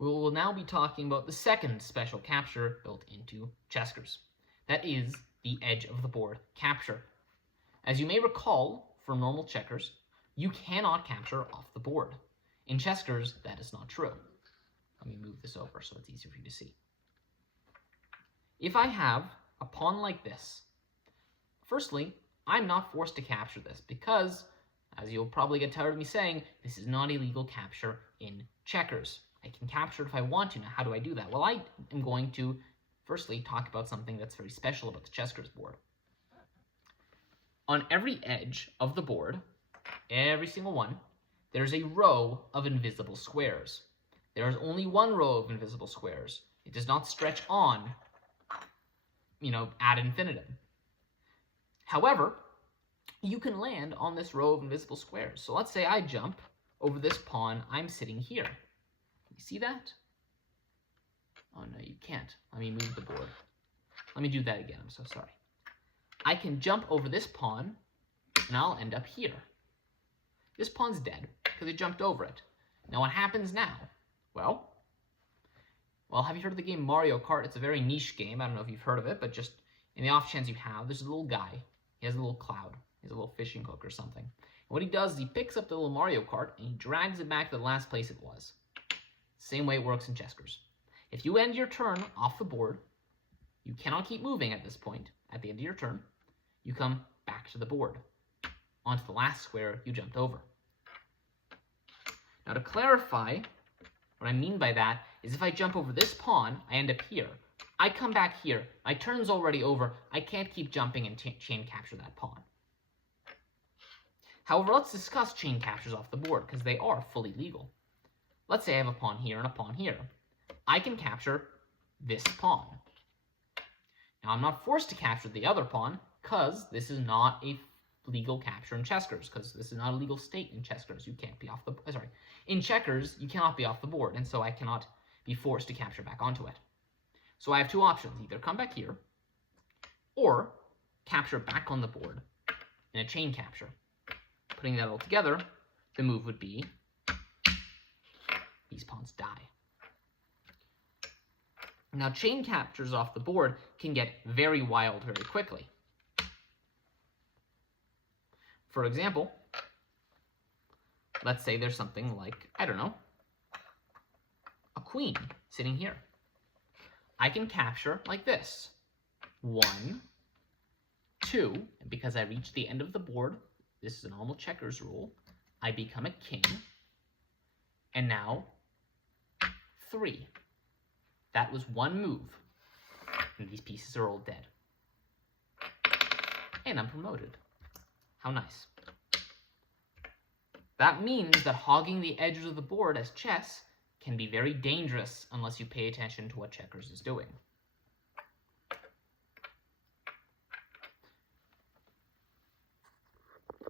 We will now be talking about the second special capture built into Chessckers. That is the edge of the board capture. As you may recall from normal checkers, you cannot capture off the board. In Chessckers, that is not true. Let me move this over so it's easier for you to see. If I have a pawn like this, firstly, I'm not forced to capture this because, as you'll probably get tired of me saying, this is not a legal capture in checkers. I can capture it if I want to. Now, how do I do that? Well, I am going to firstly talk about something that's very special about the Chessckers board. On every edge of the board, every single one, there's a row of invisible squares. There is only one row of invisible squares. It does not stretch on, ad infinitum. However, you can land on this row of invisible squares. So let's say I jump over this pawn. I'm sitting here. You see that? Oh, no, you can't. Let me move the board. Let me do that again. I'm so sorry. I can jump over this pawn, and I'll end up here. This pawn's dead because I jumped over it. Now, what happens now? Well, have you heard of the game Mario Kart? It's a very niche game. I don't know if you've heard of it, but just in the off chance you have, there's a little guy. He has a little cloud. He has a little fishing hook or something. And what he does is he picks up the little Mario Kart and he drags it back to the last place it was. Same way it works in Chessckers. If you end your turn off the board, you cannot keep moving at this point. At the end of your turn, you come back to the board, onto the last square you jumped over. Now, to clarify, what I mean by that is if I jump over this pawn, I end up here. I come back here. My turn's already over. I can't keep jumping and chain capture that pawn. However, let's discuss chain captures off the board because they are fully legal. Let's say I have a pawn here and a pawn here. I can capture this pawn. Now, I'm not forced to capture the other pawn because this is not a legal capture in Chessckers, because this is not a legal state in Chessckers. You can't be off the... In checkers, you cannot be off the board, and so I cannot be forced to capture back onto it. So I have two options. Either come back here, or capture back on the board in a chain capture. Putting that all together, the move would be these pawns die. Now, chain captures off the board can get very wild very quickly. For example, let's say there's something like, I don't know, a queen sitting here. I can capture like this. 1, 2, and because I reached the end of the board, this is a normal checkers rule, I become a king. And now, 3. That was one move. And these pieces are all dead. And I'm promoted. How nice. That means that hogging the edges of the board as chess can be very dangerous unless you pay attention to what checkers is doing.